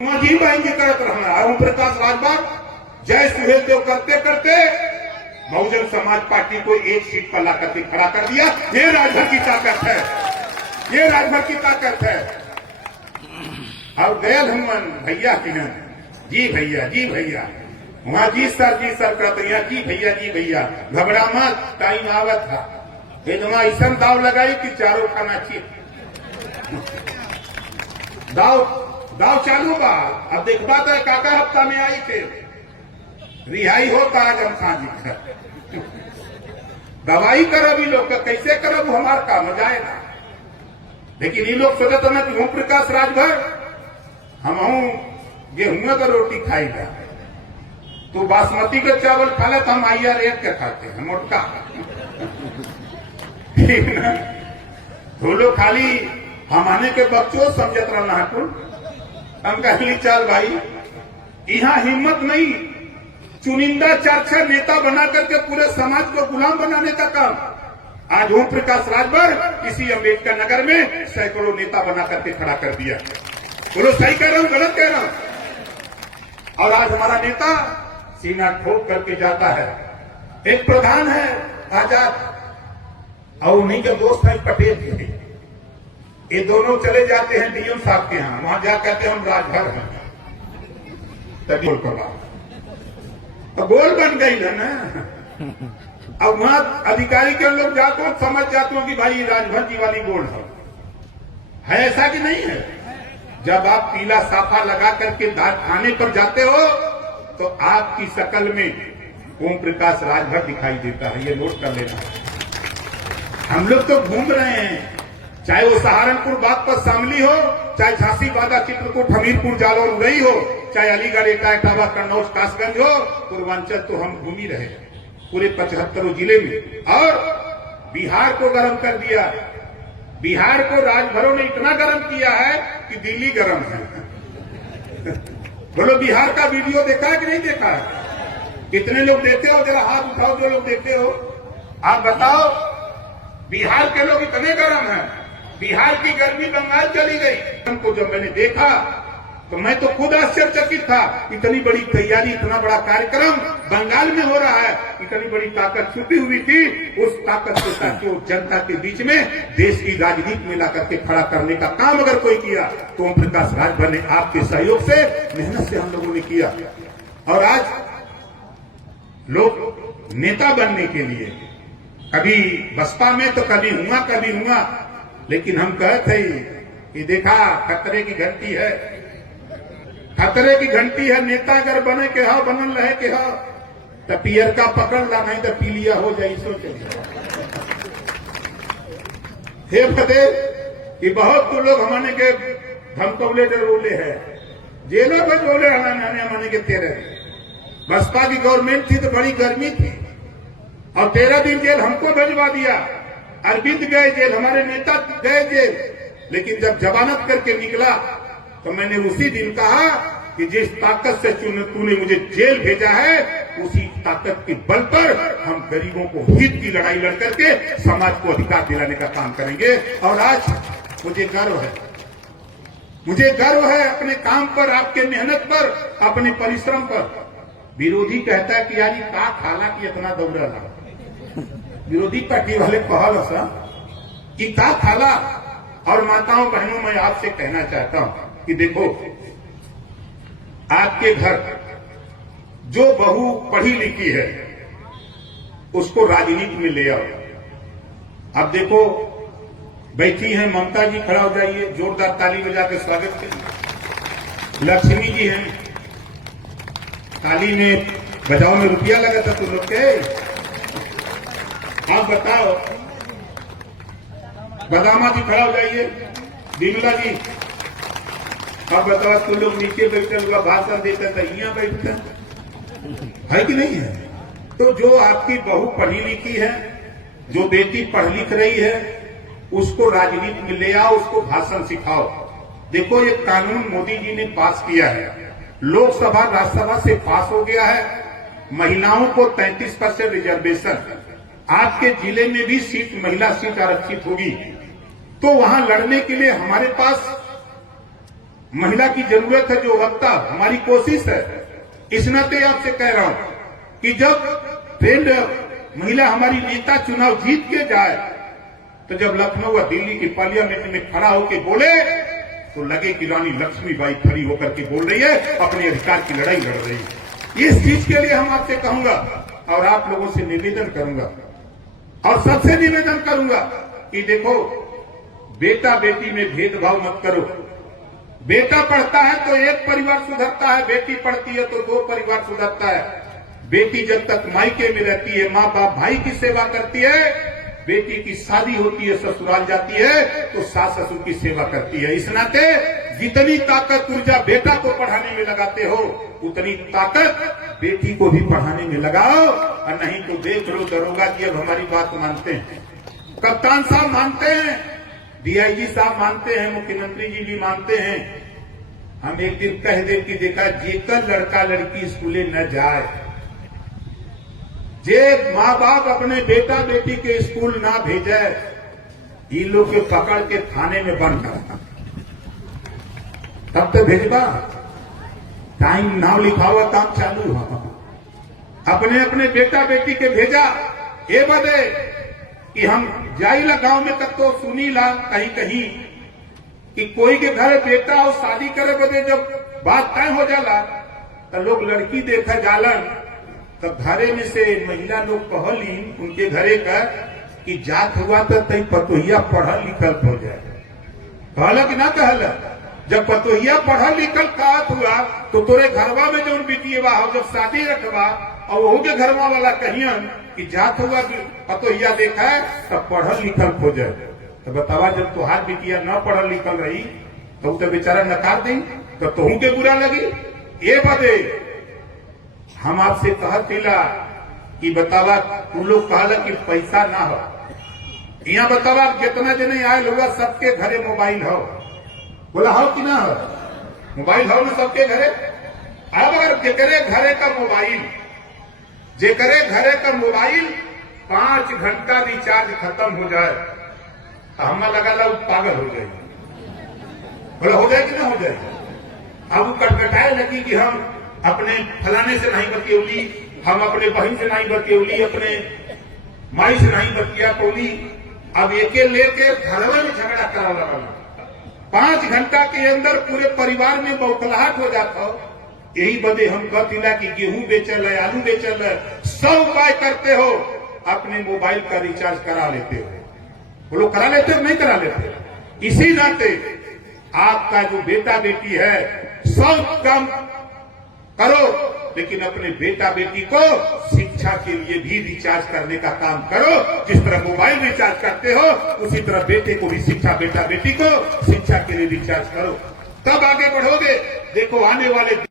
जी बहन करत रहना ओम प्रकाश राजभर जय सुहेल देव करते करते बहुजन समाज पार्टी को एक सीट पर ला करके खड़ा कर दिया। ये राजभर की ताकत है, ये राजभर की ताकत है। और गयल हम भैया की हैं, जी भैया वहां जी सर करते हैं, जी भैया घबरा मत, टाइम आवत था एकदम ऐसा दाव लगाई कि चारों खाना चाहिए। दाव चालू बा। अब देखबा तो काका हफ्ता में आई थे रिहाई होता आजम खान जी का दवाई करब लोग का कैसे करब हमार का मजा है ना। लेकिन ये लोग सोचत ना कि ओम प्रकाश राजभर हम गेहूं का रोटी खाईगा, तो बासमती का चावल खा ले तो हम आइया रेट के खाते हैं मोटका ठीक ना। तो लोग खाली हमाने के बच्चों समझत रहना कुल हम कहली चल भाई यहाँ हिम्मत नहीं, चुनिंदा 4-6 नेता बना करके पूरे समाज को गुलाम बनाने का काम आज ओम प्रकाश राजभर इसी अम्बेडकर नगर में सैकड़ों नेता बना करके खड़ा कर दिया। बोलो सही कह रहा हूं गलत कह रहा हूं। और आज हमारा नेता सीना ठोक करके जाता है। एक प्रधान है आजाद और उन्हीं के दोस्त है पटेल जी, ये दोनों चले जाते हैं डीएम साहब के यहाँ, वहां जा कहते हम राजभर हैं गोल करवा तो गोल बन गई है ना। अब वहां अधिकारी के लोग जाते हो समझ जाते हो कि भाई राजभर जी वाली गोल है ऐसा कि नहीं है। जब आप पीला साफा लगा करके थाने पर जाते हो तो आपकी शकल में ओम प्रकाश राजभर दिखाई देता है, ये नोट कर लेना। हम लोग तो घूम रहे हैं, चाहे वो सहारनपुर बागपत शामली हो, चाहे झांसी बादा चित्रकूट हमीरपुर जालौर उरई हो, चाहे अलीगढ़ एटा इटावा कन्नौज कासगंज हो, पूर्वांचल तो हम घूम ही रहे पूरे 75 जिले में। और बिहार को गर्म कर दिया, बिहार को राजभरों ने इतना गर्म किया है कि दिल्ली गर्म है बोलो बिहार का वीडियो देखा है कि नहीं देखा है? कितने लोग देखते हो? जरा हाथ उठाओ जो लोग देखते हो, आप बताओ। बिहार के लोग इतने गर्म हैं, बिहार की गर्मी बंगाल चली गई। हमको जब मैंने देखा तो मैं तो खुद आश्चर्यचकित था, इतनी बड़ी तैयारी, इतना बड़ा कार्यक्रम बंगाल में हो रहा है, इतनी बड़ी ताकत छुपी हुई थी। उस ताकत को ताकि जनता के बीच में देश की राजनीति में ला करके खड़ा करने का काम अगर कोई किया तो ओम प्रकाश राजभर ने आपके सहयोग से, मेहनत से हम लोगों ने किया। और आज लोग नेता बनने के लिए कभी बसपा में तो कभी हुआ, लेकिन हम कहते थे कि देखा खतरे की घंटी है, खतरे की घंटी है। नेता अगर बने के हो, बनल रहे के हो तो पियर का पकड़ ला, नहीं तो पीलिया हो जाए। सोच हे फतेह कि बहुत तो लोग हमारे के धमकौले डरोले है, जेलों में जोले हमारे के 13 बसपा की गवर्नमेंट थी तो बड़ी गर्मी थी और 13 दिन जेल हमको भिजवा दिया। अरविंद गए जेल, हमारे नेता गए जेल, लेकिन जब जमानत करके निकला तो मैंने उसी दिन कहा कि जिस ताकत से तूने मुझे जेल भेजा है उसी ताकत के बल पर हम गरीबों को हित की लड़ाई लड़ करके समाज को अधिकार दिलाने का काम करेंगे। और आज मुझे गर्व है अपने काम पर, आपके मेहनत पर, अपने परिश्रम पर। विरोधी कहता है कि यार का खाला की इतना दौड़ा रहा, विरोधी पार्टी वाले कहल सा कि का खाला। और माताओं बहनों मैं आपसे कहना चाहता हूं कि देखो आपके घर जो बहू पढ़ी लिखी है उसको राजनीति में ले आओ। अब देखो बैठी हैं ममता जी, खड़ा हो जाइए, जोरदार ताली बजा के स्वागत करिए। लक्ष्मी जी हैं, ताली में बजाओ में रुपया लगा था तुम लोग के। आप बताओ, बदामा जी खड़ा हो जाइए, बिमला जी अब बताओ, तुम लोग नीचे बैठे हुआ भाषण देते थे, यहाँ बैठते है कि नहीं है? तो जो आपकी बहू पढ़ी लिखी है, जो बेटी पढ़ लिख रही है, उसको राजनीति में ले आओ, उसको भाषण सिखाओ। देखो ये कानून मोदी जी ने पास किया है, लोकसभा राज्यसभा से पास हो गया है। महिलाओं को 33% रिजर्वेशन, आपके जिले में भी सीट, महिला सीट आरक्षित होगी, तो वहां लड़ने के लिए हमारे पास महिला की जरूरत है, जो वक्ता हमारी कोशिश है। इस नाते आपसे कह रहा हूं कि जब फ्रेंड महिला हमारी नेता चुनाव जीत के जाए, तो जब लखनऊ और दिल्ली की पार्लियामेंट में खड़ा होकर बोले तो लगे कि रानी लक्ष्मीबाई खड़ी होकर के बोल रही है, अपने अधिकार की लड़ाई लड़ रही है। इस चीज के लिए हम आपसे कहूंगा और आप लोगों से निवेदन करूंगा और सबसे निवेदन करूंगा कि देखो, बेटा बेटी में भेदभाव मत करो। बेटा पढ़ता है तो एक परिवार सुधरता है, बेटी पढ़ती है तो दो परिवार सुधरता है। बेटी जब तक मायके में रहती है, माँ बाप भाई की सेवा करती है, बेटी की शादी होती है, ससुराल जाती है तो सास ससुर की सेवा करती है। इस नाते जितनी ताकत ऊर्जा बेटा को पढ़ाने में लगाते हो, उतनी ताकत बेटी को भी पढ़ाने में लगाओ। और नहीं तो देख लो, दरोगा जी अब हमारी बात मानते हैं, कप्तान साहब मानते हैं, डीआईजी साहब मानते हैं, मुख्यमंत्री जी भी मानते हैं। हम एक दिन कह दे कि देखा, जेकर लड़का लड़की स्कूले न जाए, जे माँ बाप अपने बेटा बेटी के स्कूल ना भेजे, इन लोग के पकड़ के थाने में बंद करना, तब तो भेजबा। टाइम नाम लिखावा, काम चालू है। अपने अपने बेटा बेटी के भेजा, ये बदे कि हम जाइला गांव में तक तो सुनी ला कहीं कहीं कि कोई के घर बेटा और शादी करे बदे जब बात तय हो जाला तो लोग लड़की देखा जालन, तब घरे में से महिला लोग कहली उनके घरे का कि जात हुआ तो तई पतोहिया पढ़ल लिखल हो जाए। कहला कि ना कहला, जब पतोहिया पढ़ल लिखल कहत हुआ तो तोरे घरवा में जो बिटिएवा हो, जब शादी रखवा और वहू के घरवा वाला कहियन कि जात हुआ पतोहिया देखा है तब पढ़ल लिखल हो जाए। तो बतावा, जब तुहार बिटिया न पढ़ल लिखल रही तो बेचारा नकार दी तो तुहू के बुरा लगी। ये बदे हम आपसे कहत मिला कि बतावा, तू लोग कहला कि पैसा ना हो, यहाँ बतावा कितना जने आयल हुआ सबके घरे मोबाइल हो, बोला हो कि ना हो? मोबाइल हो ना सबके घरे। अब अगर जेकरे घरे का मोबाइल, जेकरे घरे का मोबाइल 5 घंटा रिचार्ज खत्म हो जाए तो हमें लगा पागल हो जाएगी। बोला हो जाए कि ना हो जाए? अब वो कटकटाए लगी कि हम अपने फलाने से नहीं बतियौली, हम अपने बहन से नहीं बतियौली, अपने माई से नहीं बतिया पौली। अब एके लेके घरवा में झगड़ा करा लगा। 5 घंटा के अंदर पूरे परिवार में बौखलाहट हो जाता हो। यही बदे हम कहला कि गेहूं बेचल है, आलू बेचल है, सब उपाय करते हो, अपने मोबाइल का रिचार्ज करा लेते हो। वो लोग करा लेते हो, नहीं करा लेते। इसी नाते आपका जो बेटा बेटी है सब काम करो, लेकिन अपने बेटा बेटी को शिक्षा के लिए भी रिचार्ज करने का काम करो। जिस तरह मोबाइल रिचार्ज करते हो, उसी तरह बेटे को भी शिक्षा, बेटा बेटी को शिक्षा के लिए रिचार्ज करो, तब आगे बढ़ोगे। देखो आने वाले